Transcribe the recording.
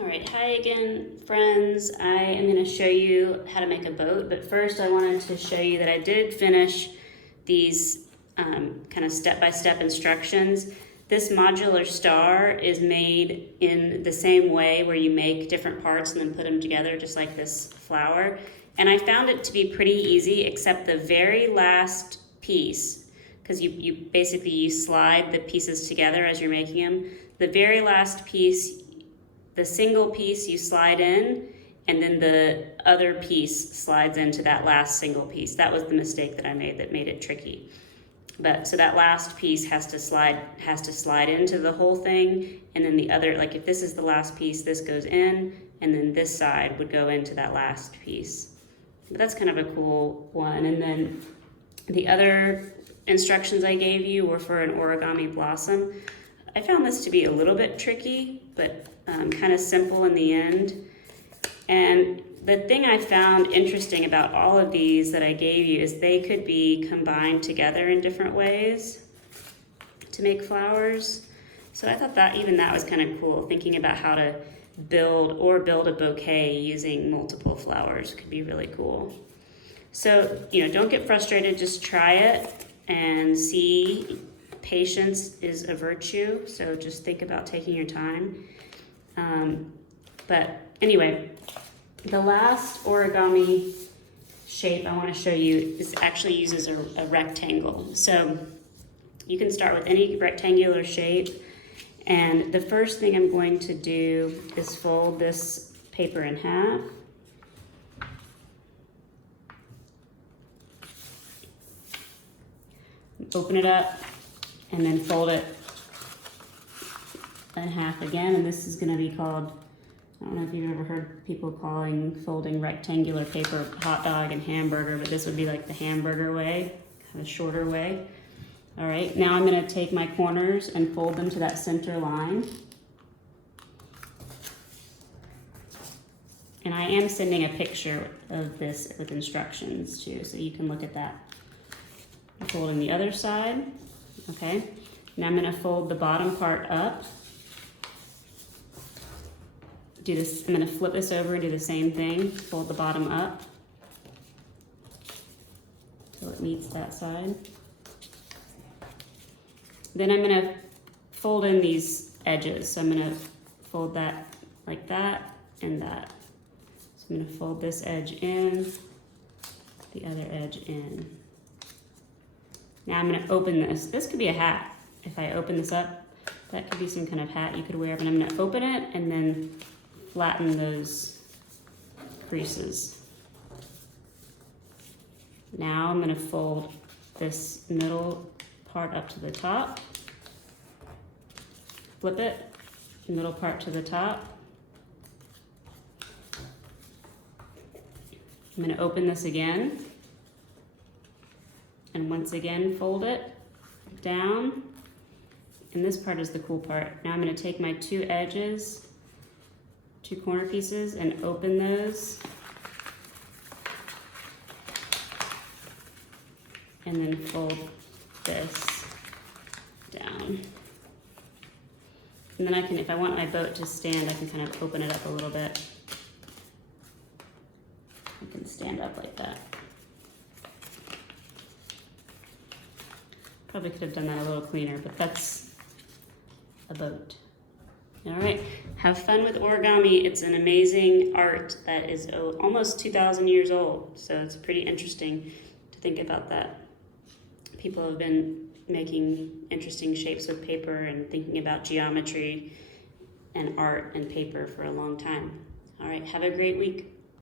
All right, hi again, friends. I am going to show you how to make a boat, but first I wanted to show you that I did finish these kind of step-by-step instructions. This modular star is made in the same way where you make different parts and then put them together, just like this flower. And I found it to be pretty easy, except the very last piece, because you basically slide the pieces together as you're making them. The very last piece, the single piece you slide in, and then the other piece slides into that last single piece. That was the mistake that I made that made it tricky. But so that last piece has to slide into the whole thing, and then the other, like if this is the last piece, this goes in, and then this side would go into that last piece. But that's kind of a cool one. And then the other instructions I gave you were for an origami blossom. I found this to be a little bit tricky, but kind of simple in the end. And the thing I found interesting about all of these that I gave you is they could be combined together in different ways to make flowers. So I thought that even that was kind of cool, thinking about how to build a bouquet using multiple flowers could be really cool. So, don't get frustrated, just try it and see. Patience is a virtue, so just think about taking your time. But anyway, the last origami shape I want to show you actually uses a rectangle. So you can start with any rectangular shape, and the first thing I'm going to do is fold this paper in half. Open it up, and then fold it in half again, and this is going to be called, I don't know if you've ever heard people folding rectangular paper hot dog and hamburger, but this would be like the hamburger way, kind of shorter way. All right, now I'm going to take my corners and fold them to that center line. And I am sending a picture of this with instructions too, so you can look at that. I'm folding the other side. Okay, now I'm going to fold the bottom part up. Do this, I'm going to flip this over and do the same thing. Fold the bottom up till it meets that side. Then I'm going to fold in these edges. So I'm going to fold that like that and that. So I'm going to fold this edge in, the other edge in. Now I'm going to open this. This could be a hat. If I open this up, that could be some kind of hat you could wear, but I'm going to open it and then flatten those creases. Now I'm going to fold this middle part up to the top, flip it, middle part to the top. I'm going to open this again, and once again fold it down, and this part is the cool part. Now I'm going to take my two edges, two corner pieces, and open those, and then fold this down. And then I can, if I want my boat to stand, I can kind of open it up a little bit. I can stand up like that. Probably could have done that a little cleaner, but that's a boat. All right, have fun with origami. It's an amazing art that is almost 2,000 years old, so it's pretty interesting to think about that. People have been making interesting shapes with paper and thinking about geometry and art and paper for a long time. All right, have a great week.